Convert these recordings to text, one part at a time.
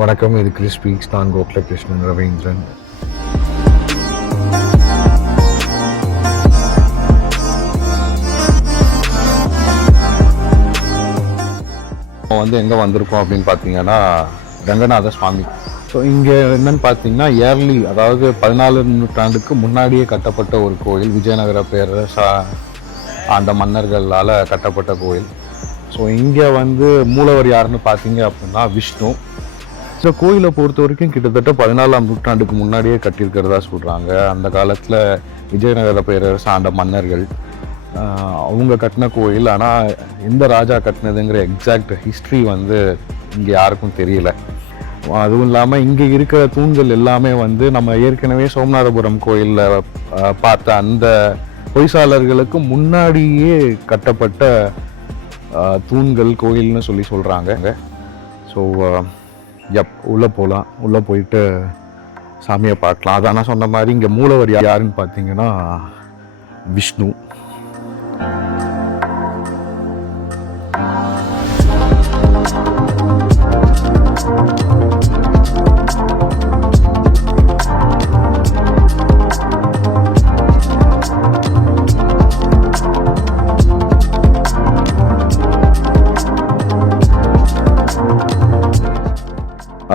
வணக்கம், இது Chris speaks. நான் கோகுலகிருஷ்ணன் ரவீந்திரன். எங்கே வந்திருக்கோம் அப்படின்னு பார்த்தீங்கன்னா ரங்கநாத சுவாமி. ஸோ இங்கே என்னன்னு பார்த்தீங்கன்னா இயர்லி, அதாவது 14 நூற்றாண்டுக்கு முன்னாடியே கட்டப்பட்ட ஒரு கோயில். விஜயநகர பேரரசு அந்த மன்னர்களால் கட்டப்பட்ட கோயில். ஸோ இங்கே மூலவர் யாருன்னு பார்த்தீங்க அப்படின்னா விஷ்ணு. ஸோ கோயிலை பொறுத்த வரைக்கும் கிட்டத்தட்ட 14ஆம் நூற்றாண்டுக்கு முன்னாடியே கட்டியிருக்கிறதா சொல்கிறாங்க. அந்த காலத்தில் விஜயநகர பேரரசு ஆண்ட மன்னர்கள் அவங்க கட்டின கோயில். ஆனால் எந்த ராஜா கட்டினதுங்கிற எக்ஸாக்ட் ஹிஸ்ட்ரி இங்கே யாருக்கும் தெரியல. அதுவும் இல்லாமல் இங்கே இருக்கிற தூண்கள் எல்லாமே நம்ம ஏற்கனவே சோமநாதபுரம் கோயிலில் பார்த்த அந்த பொய்சாளர்களுக்கு முன்னாடியே கட்டப்பட்ட தூண்கள் கோயில்னு சொல்கிறாங்க. ஸோ உள்ளே போகலாம், உள்ளே போயிட்டு சாமியை பார்க்கலாம். அதான் நான் சொன்ன மாதிரி இங்கே மூலவர் யாருன்னு பார்த்தீங்கன்னா விஷ்ணு.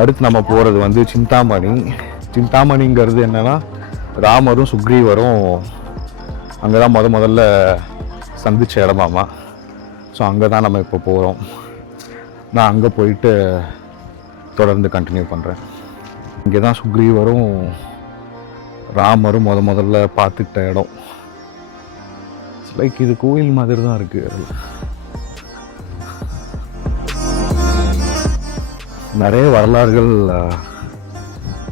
அடுத்து நம்ம போகிறது சிந்தாமணி. சிந்தாமணிங்கிறது என்னென்னா ராமரும் சுக்ரீவரும் அங்கே தான் முதல்ல சந்தித்த இடமாமா. ஸோ அங்கே தான் நம்ம இப்போ போகிறோம். நான் அங்கே போயிட்டு தொடர்ந்து கண்டினியூ பண்ணுறேன். இங்கே தான் சுக்ரீவரும் ராமரும் முதல்ல பார்த்துக்கிட்ட இடம். லைக் இது கோயில் மாதிரி தான் இருக்குது. நிறைய வரலாறுகள்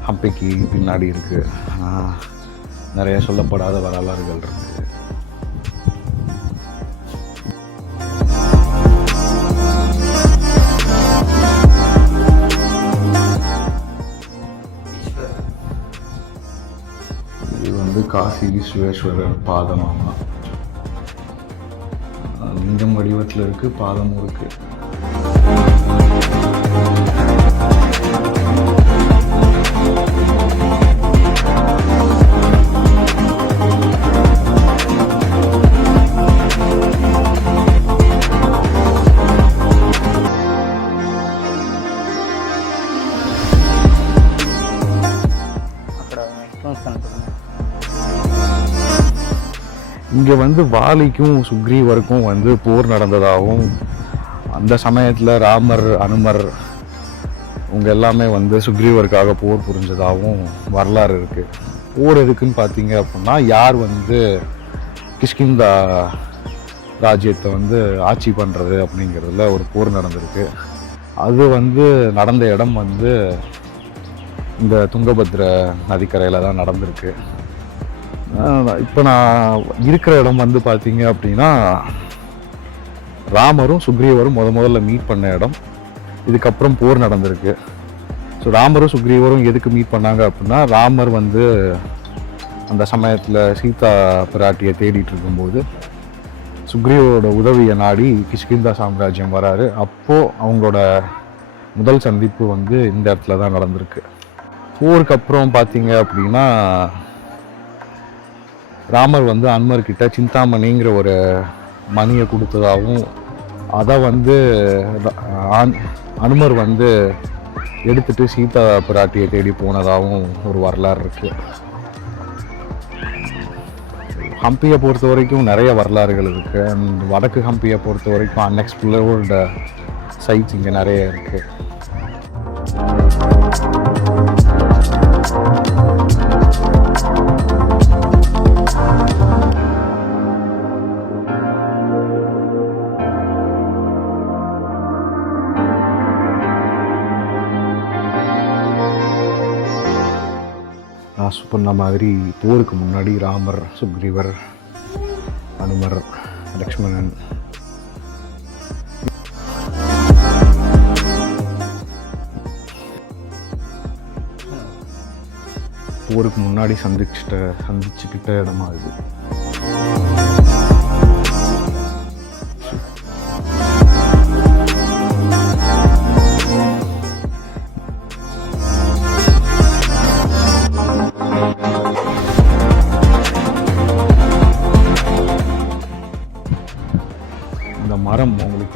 ஹம்பிக்கு பின்னாடி இருக்குது. நிறைய சொல்லப்படாத வரலாறுகள் இருக்குது. இது காசி விஸ்வேஸ்வரர் பாதமாமா. லிங்கம் வடிவத்தில் இருக்குது, பாதமும் இருக்குது. இங்கே வாலிக்கும் சுக்ரீவருக்கும் போர் நடந்ததாகவும், அந்த சமயத்தில் ராமர் அனுமர் இவங்க எல்லாமே சுக்ரீவருக்காக போர் புரிஞ்சதாகவும் வரலாறு இருக்குது. போர் எதுக்குன்னு பார்த்தீங்க அப்படின்னா, யார் கிஷ்கிந்தா ராஜ்யத்தை ஆட்சி பண்ணுறது அப்படிங்கிறதுல ஒரு போர் நடந்திருக்கு. அது நடந்த இடம் இந்த துங்கபத்ர நதிக்கரையில் தான் நடந்திருக்கு. இப்போ நான் இருக்கிற இடம் பார்த்தீங்க அப்படின்னா ராமரும் சுக்ரீவரும் முதல்ல மீட் பண்ண இடம். இதுக்கப்புறம் போர் நடந்திருக்கு. ஸோ ராமரும் சுக்ரீவரும் எதுக்கு மீட் பண்ணாங்க அப்படின்னா, ராமர் அந்த சமயத்தில் சீதா பிராட்டியை தேடிட்டு இருக்கும்போது சுக்ரீவோட உதவியை நாடி கிஷ்கிந்தா சாம்ராஜ்யம் வராரு. அப்போது அவங்களோட முதல் சந்திப்பு இந்த இடத்துல தான் நடந்திருக்கு. போருக்கு அப்புறம் பார்த்தீங்க அப்படின்னா ராமர் அனுமர்கிட்ட சிந்தாமணிங்கிற ஒரு மணியை கொடுத்ததாகவும், அதை அனுமர் எடுத்துட்டு சீதா பிராட்டியை தேடி போனதாகவும் ஒரு வரலாறு இருக்குது. ஹம்பியை பொறுத்த வரைக்கும் நிறைய வரலாறுகள் இருக்குது. வடக்கு ஹம்பியை பொறுத்த வரைக்கும் அன்எக்ஸ்ப்ளோர்டு சைட்ஸ் இங்கே நிறைய இருக்குது. நான் சொன்ன மாதிரி போருக்கு முன்னாடி ராமர், சுக்ரீவர், அனுமர், லக்ஷ்மணன் போருக்கு முன்னாடி சந்திச்சுக்கிட்ட இடமா இது.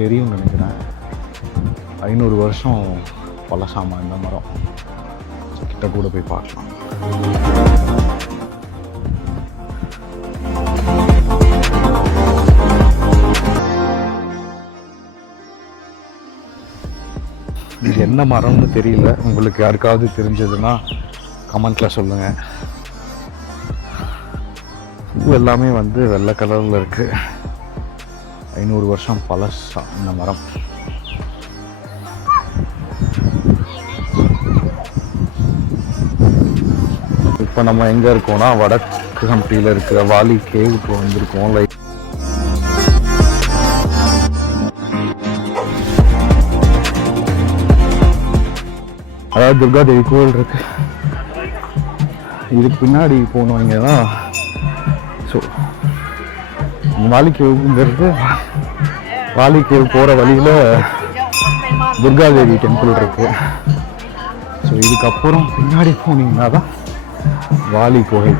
தெரியும்னு நினைக்கிறேன். 500 வருஷம் பழசாமா இந்த மரம். கிட்ட கூட போய் பார்க்கலாம். இது என்ன மரம்னு தெரியல. உங்களுக்கு யாருக்காவது தெரிஞ்சதுன்னா கமெண்ட்ல சொல்லுங்க. பூ எல்லாமே வந்து வெள்ளை கலர்ல இருக்கு. 500 வருஷம் பழசா இந்த மரம். இப்போ நம்ம எங்க இருக்கோம்னா வடக்கு ஹம்பியில் இருக்கிற வாலி கேவுக்கு வந்திருக்கோம். அதாவது துர்காதேவி கோவில் இருக்கு. இதுக்கு பின்னாடி போனவங்க தான். ஸோ வாலிகேவுங்கிறது வாலிகேவ் போகிற வழியில் துர்காதேவி டெம்பிள் இருக்கு. ஸோ இதுக்கப்புறம் பின்னாடி போனீங்கன்னா தான் வாலி குகை.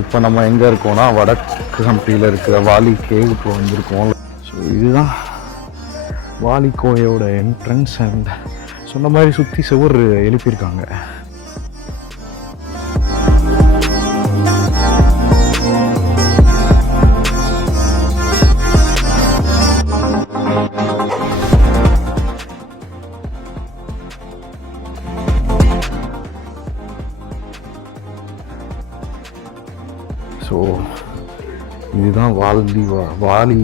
இப்போ நம்ம எங்கே இருக்கோம்னா வடக்கு ஹம்பியில் இருக்கிற வாலி கேவுக்கு வந்திருக்கோம். ஸோ இதுதான் வாலி கோயோட என்ட்ரன்ஸ். அண்ட் சொன்ன மாதிரி சுற்றி சுவர் எழுப்பியிருக்காங்க. ஸோ இதுதான் வாலி.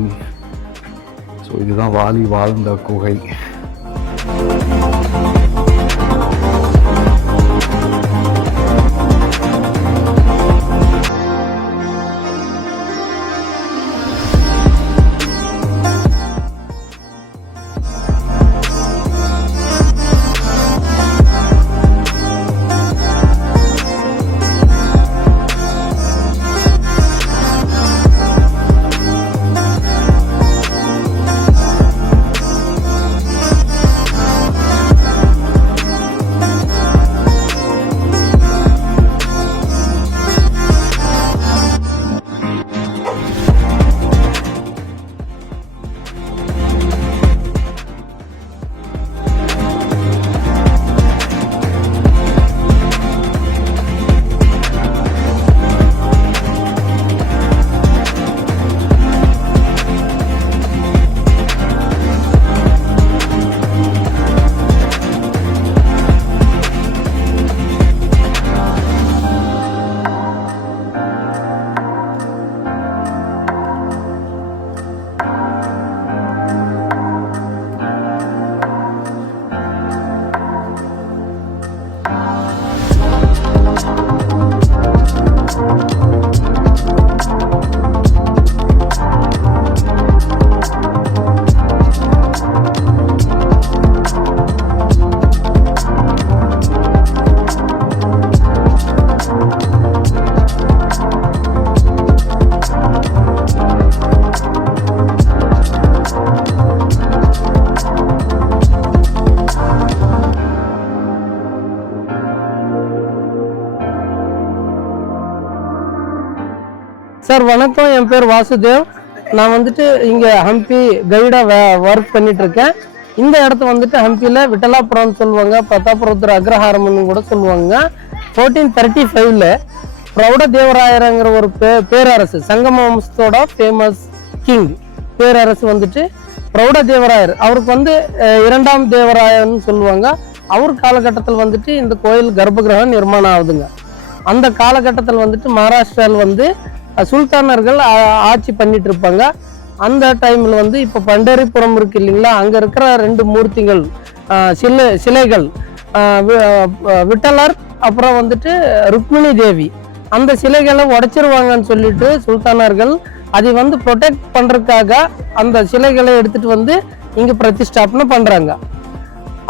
ஸோ இதுதான் வாலி வாழ்ந்த குகை. சார் வணக்கம், என் பேர் வாசுதேவ். நான் வந்துட்டு இங்கே ஹம்பி கைடாக ஒர்க் பண்ணிட்டு இருக்கேன். இந்த இடத்த வந்துட்டு ஹம்பியில் விட்டலாபுரம்னு சொல்லுவாங்க, பிரதாபருத்ர அக்ரஹாரம்னு கூட சொல்லுவாங்க. 1435 பிரௌட தேவராயருங்கிற ஒரு பேரரசு சங்கம வம்சத்தோட ஃபேமஸ் கிங் பேரரசு வந்துட்டு பிரௌட தேவராயர். அவருக்கு வந்து இரண்டாம் தேவராயர்னு சொல்லுவாங்க. அவர் காலகட்டத்தில் வந்துட்டு இந்த கோயில் கர்ப்பகிரகம் நிர்மாணம் ஆகுதுங்க. அந்த காலகட்டத்தில் வந்துட்டு மகாராஷ்டிராவில் வந்து சுல்தானர்கள் ஆட்சி பண்ணிட்டு இருப்பாங்க. அந்த டைமில் வந்து இப்போ பண்டரிபுரம் இருக்கு இல்லைங்களா, அங்கே இருக்கிற 2 மூர்த்திகள் சிலைகள் விட்டலர் அப்புறம் வந்துட்டு ருக்மிணி தேவி, அந்த சிலைகளை உடைச்சிருவாங்கன்னு சொல்லிட்டு சுல்தானர்கள் அதை வந்து ப்ரொடெக்ட் பண்றதுக்காக அந்த சிலைகளை எடுத்துட்டு வந்து இங்க பிரதிஷ்டாபனை பண்றாங்க.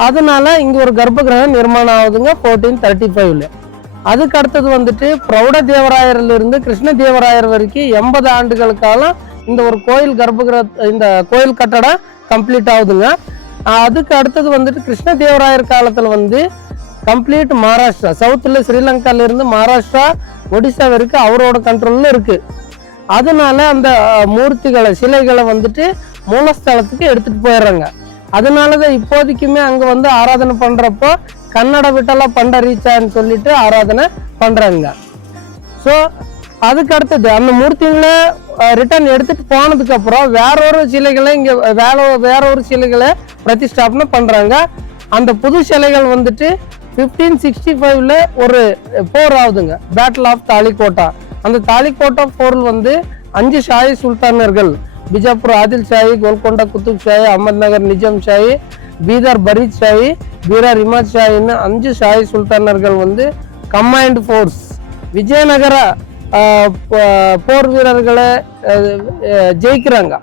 அதனால இங்க ஒரு கர்ப்பகிரகம் நிர்மாணம் ஆகுதுங்க 1435ல. அதுக்கு அடுத்தது வந்துட்டு பிரௌட தேவராயர்ல இருந்து கிருஷ்ண தேவராயர் வரைக்கும் 80 ஆண்டுகள் காலம் இந்த ஒரு கோயில் இந்த கோயில் கட்டடம் கம்ப்ளீட் ஆகுதுங்க. அதுக்கு அடுத்தது வந்துட்டு கிருஷ்ண தேவராயர் காலத்துல வந்து கம்ப்ளீட் மகாராஷ்டிரா, சவுத்துல ஸ்ரீலங்கால இருந்து மகாராஷ்டிரா ஒடிசா வரைக்கும் அவரோட கண்ட்ரோல்ல இருக்கு. அதனால அந்த மூர்த்திகளை சிலைகளை வந்துட்டு மூலஸ்தலத்துக்கு எடுத்துட்டு போயிடுறாங்க. அதனாலதான் இப்போதைக்குமே அங்க வந்து ஆராதனை பண்றப்போ கன்னட விட்டலா பண்டரீச்சான்னு சொல்லிட்டு ஆராதனை பண்றாங்க. ஸோ அதுக்கு அடுத்தது அந்த மூர்த்திகளை ரிட்டர்ன் எடுத்துட்டு போனதுக்கு அப்புறம் வேற ஒரு சிலைகளை இங்க வேற ஒரு சிலைகளை பிரதிஷ்டாபனை பண்றாங்க. அந்த புது சிலைகள் வந்துட்டு 1565ல ஒரு போர் ஆகுதுங்க, பேட்டில் ஆஃப் தாலிகோட்டா. அந்த தாலிகோட்டா போரில் வந்து 5 ஷாஹி சுல்தானர்கள், பிஜாப்பூர் ஆதில் ஷாஹி, கோல்கொண்டா குத்துப் ஷாஹி, அஹமத்நகர் நிஜாம் ஷாஹி, பீதர் பரீத் ஷாஹி, பீரார் இமாத் ஷாஹின்னு 5 ஷாஹி சுல்தானர்கள் வந்து கம்பைன்டு ஃபோர்ஸ் விஜயநகர போர் வீரர்களை ஜெயிக்கிறாங்க.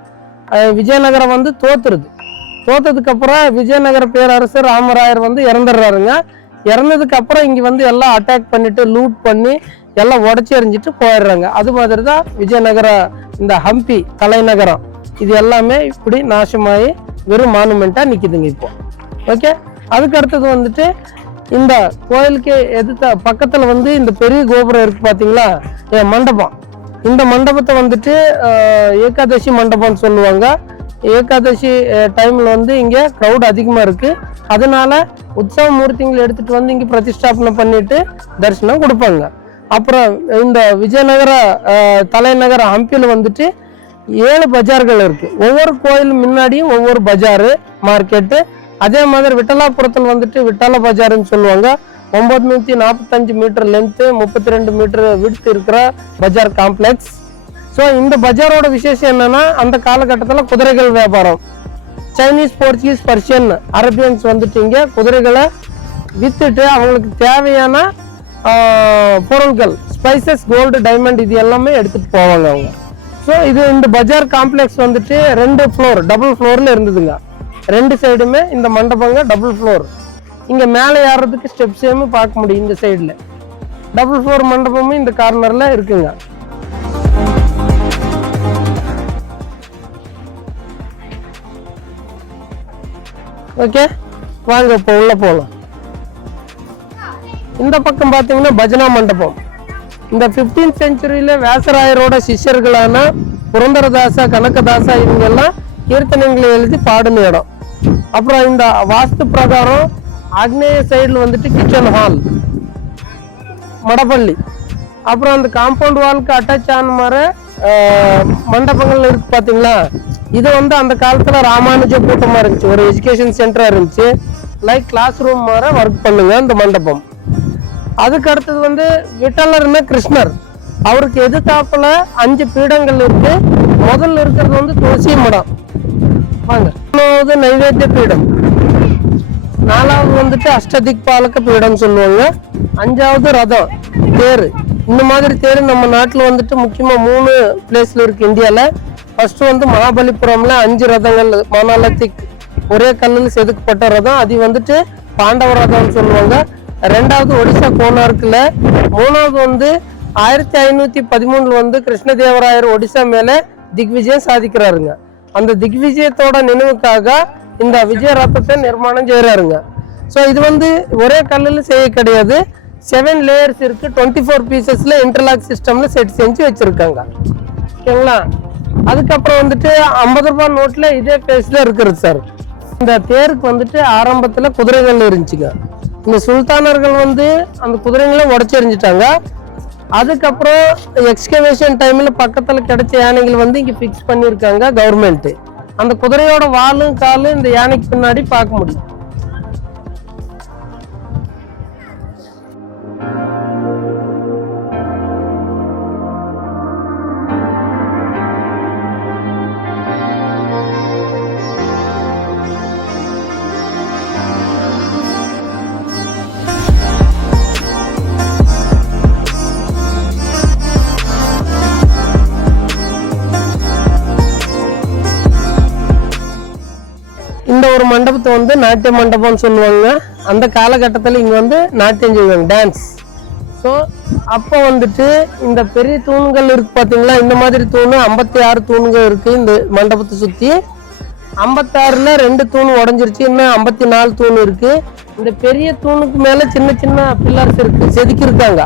விஜயநகரம் வந்து தோத்ததுக்கு அப்புறம் விஜயநகர பேரரசர் ராமராயர் வந்து இறந்துடுறாருங்க. இறந்ததுக்கு அப்புறம் இங்க வந்து எல்லாம் அட்டாக் பண்ணிட்டு லூட் பண்ணி எல்லாம் உடச்சி எறிஞ்சிட்டு போயிடுறாங்க. அது மாதிரி தான் விஜயநகர இந்த ஹம்பி தலைநகரம் இது எல்லாமே இப்படி நாசமாகி வெறும் மானுமெண்டா நிக்குதுங்க இப்போ. ஓகே, அதுக்கு அடுத்தது வந்துட்டு இந்த கோயிலுக்கு எதிர்த்த பக்கத்துல வந்து இந்த பெரிய கோபுரம் இருக்கு பாத்தீங்களா, மண்டபம். இந்த மண்டபத்தை வந்துட்டு ஏகாதசி மண்டபம்னு சொல்லுவாங்க. ஏகாதசி டைம்ல வந்து இங்க க்ரௌட் அதிகமா இருக்கு. அதனால உற்சவ மூர்த்திகளை எடுத்துட்டு வந்து இங்க பிரதிஷ்டாபனை பண்ணிட்டு தரிசனம் கொடுப்பாங்க. அப்புறம் இந்த விஜயநகர தலைநகர ஹம்பியில் வந்துட்டு 7 பஜார்கள் இருக்கு. ஒவ்வொரு கோயில் முன்னாடியும் ஒவ்வொரு பஜாரு மார்க்கெட்டு. அதே மாதிரி விட்டலாபுரத்தில் வந்துட்டு விட்டல பஜார்னு சொல்லுவாங்க. 945 மீட்டர் லென்த்து, 32 மீட்டர் விட்த் இருக்கிற பஜார் காம்ப்ளெக்ஸ். ஸோ இந்த பஜாரோட விசேஷம் என்னன்னா, அந்த காலகட்டத்தில் குதிரைகள் வியாபாரம். சைனீஸ், போர்ச்சுகீஸ், பர்ஷியன், அரேபியன்ஸ் வந்துட்டு இங்கே குதிரைகளை வித்துட்டு அவங்களுக்கு தேவையான பொருட்கள், ஸ்பைசஸ், கோல்டு, டைமண்ட் இது எல்லாமே எடுத்துட்டு போவாங்க அவங்க. ஸோ இது இந்த பஜார் காம்ப்ளெக்ஸ் வந்துட்டு 2 ஃப்ளோர், டபுள் ஃப்ளோர்ல இருந்ததுங்க. 2 சைடுமே இந்த மண்டபங்க டபுள் ஃப்ளோர். இங்க மேலே ஏறதுக்கு ஸ்டெப்ஸையுமே பார்க்க முடியும். இந்த சைடுல டபுள் ஃப்ளோர் மண்டபமும் இந்த கார்னர்ல இருக்குங்க. ஓகே, வாங்க இப்போ உள்ள போகலாம். இந்த பக்கம் பார்த்தீங்கன்னா பஜனா மண்டபம். இந்த 15th செஞ்சுரியில வியாசராயரோட சிஷ்யர்களான புரந்தரதாசா, கனகதாசா இவங்க எல்லாம் கீர்த்தனைகளை எழுதி பாடின இடம். அப்புறம் இந்த வாஸ்து பிரகாரம் ஆக்னேய சைடில் வந்துட்டு கிச்சன் ஹால், மடப்பள்ளி. அப்புறம் அந்த காம்பவுண்ட் வாலுக்கு அட்டாச் ஆன மாதிரி மண்டபங்கள் இருக்கு பார்த்தீங்களா. இது வந்து அந்த காலத்தில் ராமானுஜ கூட்டமாக இருந்துச்சு, ஒரு எஜுகேஷன் சென்டராக இருந்துச்சு. லைக் கிளாஸ் ரூம் மாதிரி ஒர்க் பண்ணுங்க இந்த மண்டபம். அதுக்கு அடுத்தது வந்து விட்டலர்னா கிருஷ்ணர், அவருக்கு எதிர்த்தாப்புல 5 பீடங்கள் இருக்கு. முதல்ல இருக்கிறது வந்து துளசி மடம். வாங்க. 3வது நைவேத்திய பீடம், 4வது வந்துட்டு அஷ்டதிக் பாலக பீடம் சொல்லுவாங்க, 5வது ரதம் தேர். இந்த மாதிரி தேர் நம்ம நாட்டில் வந்துட்டு முக்கியமா 3 பிளேஸ்ல இருக்கு இந்தியால. ஃபர்ஸ்ட் வந்து மகாபலிபுரம்ல 5 ரதங்கள், மொனாலித்திக் ஒரே கல்லில் செதுக்கப்பட்ட ரதம், அது வந்துட்டு பாண்டவ ரதம்னு சொல்லுவாங்க. 2வது ஒடிசா கோனார்க்ல. 3வது வந்து 1513 வந்து கிருஷ்ணதேவராயர் ஒடிசா மேல திக்விஜயம் சாதிக்கிறாருங்க. அந்த திக்விஜயத்தோட நினைவுக்காக இந்த விஜய ரதத்தை நிர்மாணம் செய்யறாருங்க. ஸோ இது வந்து ஒரே கல்லில் செய்ய கிடையாது, 7 லேயர்ஸ் இருக்கு. 24 பீசஸ்ல இன்டர்லாக் சிஸ்டம்ல செட் செஞ்சு வச்சிருக்காங்க. ஓகேங்களா. அதுக்கப்புறம் வந்துட்டு 50 ரூபாய் நோட்ல இதே பேஸ்ல இருக்கிறது சார். இந்த தேருக்கு வந்துட்டு ஆரம்பத்துல குதிரைகள் இருந்துச்சுங்க. இந்த சுல்தானர்கள் வந்து அந்த குதிரைகளை உடச்சி எறிஞ்சிட்டாங்க. அதுக்கப்புறம் எக்ஸ்கவேஷன் டைம்ல பக்கத்துல கிடைச்ச யானைகள் வந்து இங்க பிக்ஸ் பண்ணியிருக்காங்க கவர்மெண்ட். அந்த குதிரையோட வாலும் காலும் இந்த யானைக்கு பின்னாடி பார்க்க முடியும். இந்த ஒரு மண்டபத்தை வந்து நாட்டிய மண்டபம்னு சொல்லுவாங்க. அந்த காலகட்டத்தில் இங்கே வந்து நாட்டியம் செய்வாங்க, டான்ஸ். ஸோ அப்போ வந்துட்டு இந்த பெரிய தூண்கள் இருக்கு பார்த்தீங்களா, இந்த மாதிரி தூண் 56 தூண்கள் இருக்கு இந்த மண்டபத்தை சுற்றி. 56ல் 2 தூண் உடஞ்சிருச்சு, இன்னும் 54 தூண் இருக்கு. இந்த பெரிய தூணுக்கு மேலே சின்ன சின்ன பில்லர்ஸ் இருக்கு, செதுக்கியிருக்காங்க.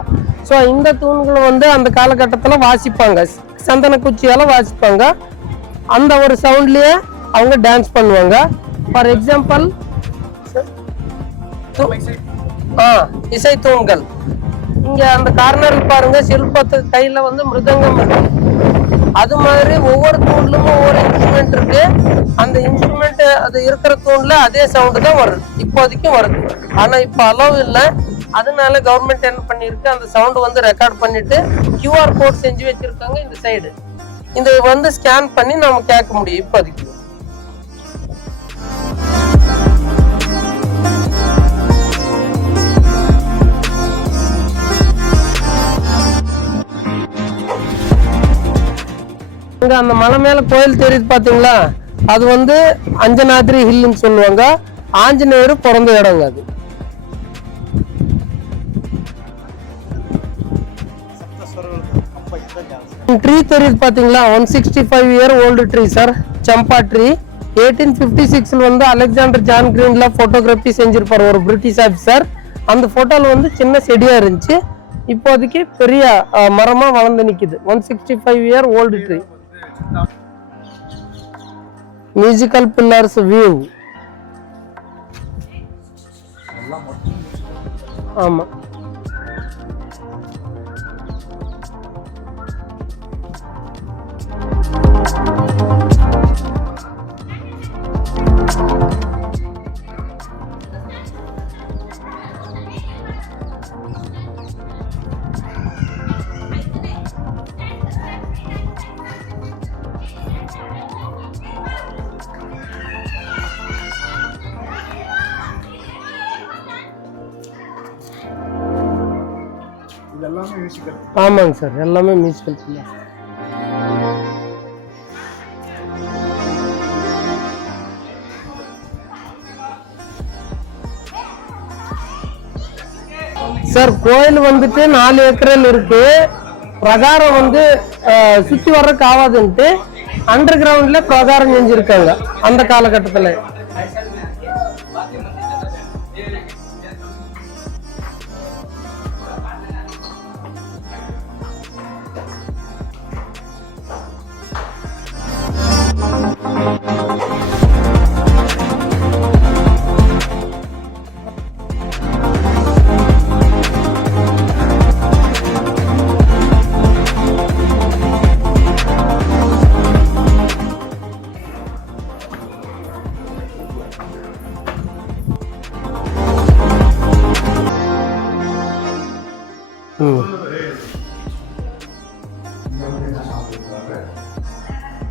ஸோ இந்த தூண்களை வந்து அந்த காலகட்டத்தில் வாசிப்பாங்க, சந்தன குச்சியால் வாசிப்பாங்க. அந்த ஒரு சவுண்ட்லேயே அவங்க டான்ஸ் பண்ணுவாங்க. ஃபார் எக்ஸாம்பிள் இசை தூண்கள் இங்க அந்த கார்னர் பாருங்க, சிற்பத்துக்கு கையில வந்து மிருதங்கம் இருக்கு. அது மாதிரி ஒவ்வொரு தூண்லும் ஒவ்வொரு இன்ஸ்ட்ருமெண்ட் இருக்கு. அந்த இன்ஸ்ட்ருமெண்ட் அது இருக்கிற தூண்ல அதே சவுண்டு தான் வருது, இப்போதைக்கும் வருது. ஆனா இப்ப அலோவ் இல்லை, அதனால கவர்மெண்ட் என்ன பண்ணிருக்கு, அந்த சவுண்டு வந்து ரெக்கார்ட் பண்ணிட்டு QR கோட் செஞ்சு வச்சிருக்காங்க இந்த சைடு. இதை வந்து ஸ்கேன் பண்ணி நம்ம கேட்க முடியும் இப்போதைக்கு. அந்த மலை மேல கோயில் தெரியுது பாத்தீங்களா, அது வந்து அஞ்சனாத்ரி ஹில்னு சொல்லுவாங்க. ஆஞ்சநேயர் பிறந்த இடங்க அது. ட்ரீ தெரியுது பாத்தீங்களா, 165 இயர் ஓல்டு ட்ரீ சார், சம்பா ட்ரீ. 1856 வந்து அலெக்சாண்டர் ஜான் கிரீன்ல போட்டோகிராஃபி செஞ்சிருப்பார், ஒரு பிரிட்டிஷ் ஆஃபீஸர். அந்த போட்டோல வந்து சின்ன செடியா இருந்துச்சு, இப்போதைக்கு பெரிய மரமா வளர்ந்து நிக்குது. 165 year old tree. Musical pillars view. ஆமா, ஆமாங்க சார், எல்லாமே மியூசிக்கல் பில்லர். சார் கோயில் வந்துட்டு 4 ஏக்கரில் இருக்கு. பிரகாரம் வந்து சுத்தி வர்றதுக்கு ஆகாதுன்ட்டு அண்டர் கிரவுண்ட்ல பிரகாரம் செஞ்சிருக்காங்க அந்த காலகட்டத்தில்.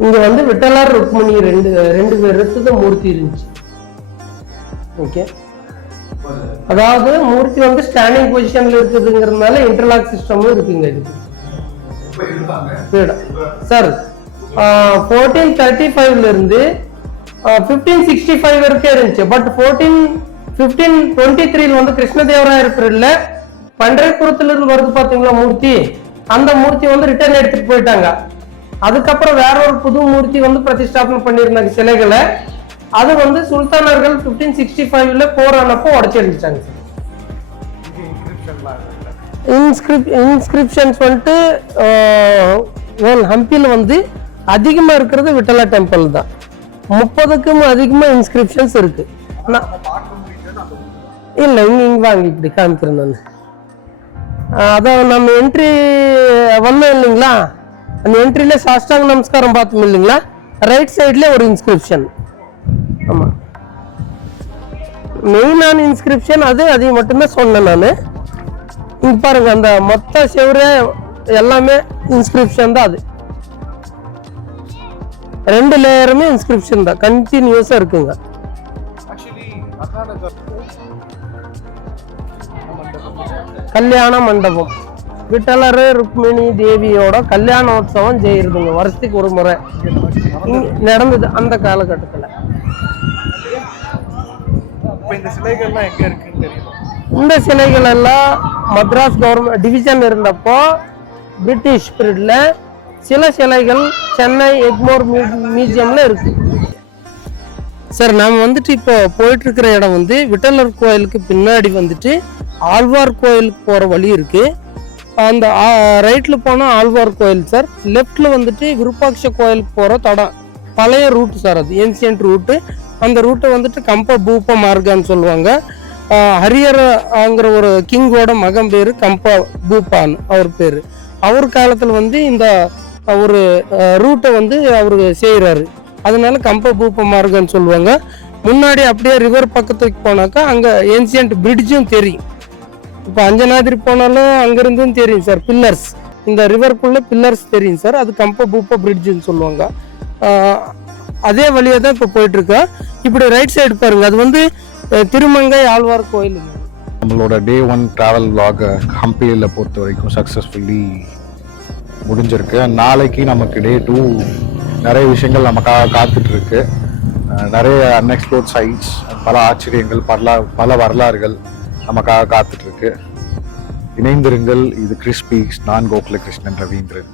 இங்க வந்து விட்டலார் ருக்மணி ரெண்டு பேருக்கு மூர்த்தி இருந்துச்சு. ஓகே, அதாவது மூர்த்தி வந்து ஸ்டாண்டிங் பொசிஷன்ல இருக்குதுங்கிறதுனால இன்டர்லாக் சிஸ்டமும் இருக்குங்க இதுக்கு சார். 1435ல இருந்து 1565 வரைக்கும் இருந்துச்சு. பட் 1523 வந்து கிருஷ்ணதேவராயர் பீரியட்ல பண்டரிபுரத்துல இருந்து வருது பாத்தீங்களா மூர்த்தி, அந்த மூர்த்தி வந்து ரிட்டர்ன் எடுத்துட்டு போயிட்டாங்க. அதுக்கப்புறம் வேற ஒரு புது மூர்த்தி வந்து பிரதிஷ்டாபனை பண்ணியிருந்தாங்க சிலைகளை. அது வந்து சுல்தானர்கள் 1565ல போரானப்போ உடச்சி அடிச்சாங்க சார். இன்ஸ்கிரிப்ஷன்ஸ் வந்துட்டு ஹம்பியில் வந்து அதிகமா இருக்கிறது விட்டலா டெம்பிள் தான். 30க்கும் அதிகமா இன்ஸ்கிரிப்ஷன்ஸ் இருக்கு. இல்ல இங்க வாங்க, இப்படி காமிக்கிறேன் நான். அதான் நம்ம என்ட்ரி வந்தோம் இல்லைங்களா, அந்த என்ட்ரியில சாஷ்டாங்க நமஸ்காரம் பார்த்தோம் இல்லைங்களா, ரைட் சைட்ல ஒரு இன்ஸ்கிரிப்ஷன். ஆமா, மெயினான இன்ஸ்கிரிப்ஷன் அது, அதையும் மட்டும்தான் சொன்னேன் நான். இங்க பாருங்க, அந்த மொத்த செவரு எல்லாமே இன்ஸ்கிரிப்ஷன் தான். அது 2 லேயருமே இன்ஸ்கிரிப்ஷன் தான், கண்டினியூஸா இருக்குங்க. கல்யாண மண்டபம், விட்டலர் ருக்மிணி தேவியோட கல்யாணோத்சவம் செய்யறதுங்க, வருஷத்துக்கு ஒரு முறை நடந்தது அந்த காலகட்டத்தில். இந்த சிலைகள் எல்லாம் மദ്രാஸ் கவர்மெண்ட் டிவிஷன் இருந்தப்போ பிரிட்டிஷ் பீரியட்ல சில சிலைகள் சென்னை எக்மோர் மியூசியம்ல இருக்கு. சார் நாம வந்துட்டு இப்போ போயிட்டு இருக்கிற இடம் வந்து விட்டலர் கோயிலுக்கு பின்னாடி வந்துட்டு ஆழ்வார் கோயிலுக்கு போற வழி இருக்கு. அந்த ரைட்ல போனா ஆழ்வார் கோயில் சார், லெஃப்ட்ல வந்துட்டு விருப்பாட்ச கோயிலுக்கு போற தடம், பழைய ரூட் சார், அது ஏன்சியன்ட் ரூட்டு. அந்த ரூட்டை வந்துட்டு கம்ப பூப்ப மார்க்கான்னு சொல்லுவாங்க. ஹரியர்ங்கிற ஒரு கிங்கோட மகன் பேரு கம்ப பூப்பான் அவர் பேரு. அவர் காலத்துல வந்து இந்த ஒரு ரூட்டை வந்து அவரு செய்யறாரு, அதனால கம்ப பூப்ப மார்க்கன்னு சொல்லுவாங்க. முன்னாடி அப்படியே ரிவர் பக்கத்துக்கு போனாக்கா அங்க ஏன்சியன்ட் பிரிட்ஜும் தெரியும். இப்போ அஞ்சனாதிரி போனாலும் அங்கிருந்தும் தெரியும் சார், பில்லர்ஸ், இந்த ரிவருக்குள்ள பில்லர்ஸ் தெரியும் சார், அது கம்ப பூப்ப பிரிட்ஜுன்னு சொல்லுவாங்க. அதே வழியா தான் இப்போ போயிட்டு இருக்கா. இப்படி ரைட் சைடு பாருங்க, அது வந்து திருமங்கை ஆழ்வார் கோயில். நம்மளோட டே 1 ட்ராவல் vlog ஹம்பியில் பொறுத்த வரைக்கும் சக்ஸஸ்ஃபுல்லி முடிஞ்சிருக்கு. நாளைக்கு நமக்கு டே 2 நிறைய விஷயங்கள் நமக்காக காத்துட்டு இருக்கு. நிறைய அன்எக்ஸ்ப்ளோர்ட் சைட்ஸ், பல ஆச்சரியங்கள், பல வரலாறுகள் நமக்காக காத்துட்டு இருக்கு. இணைந்திருங்கள். இது கிறிஸ்பீக்ஸ். நான் கோகுல கிருஷ்ணன் ரவீந்திரன்.